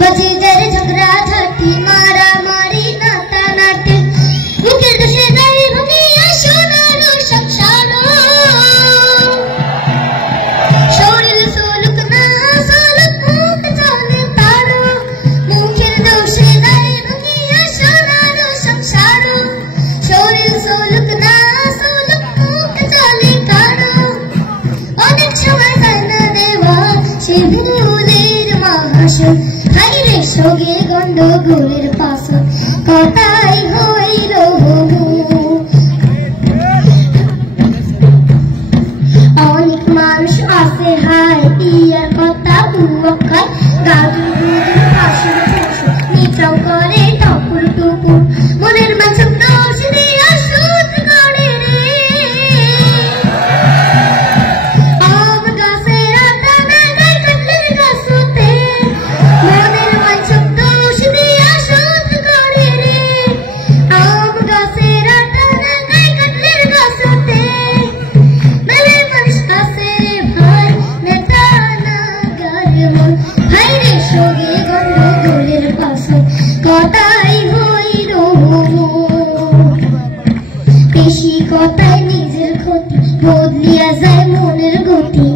बजे जरे झगड़ा झाटी मारा मारी नाता नाटे बुकेर देशे दाई भंगिया सोनारो संसारो शरीर सोलुक ना सोलुक मुख चले पारो मुखेर दोषे दाई भंगिया सोनारो संसारो शरीर सोलुक ना सोलुक मुख चले पारो अनेक समय जाना देवा शिवुदेर महाशय হাইরে সগে গন্ডগোলের পাশ কথাই হইল অনেক মানুষ আছে হাই ইয়ার কথা বুয়াখায় গাজুর পাশে বসে নিচাও করে টপুর টুপুর মনের মাঝে দোষ দিয়া সুদ করে রে আম গাছের আটা না গায়ে কাটলের গাছতে বেশি কথায় নিজের ক্ষতি বদলিয়া যায় মনের গতি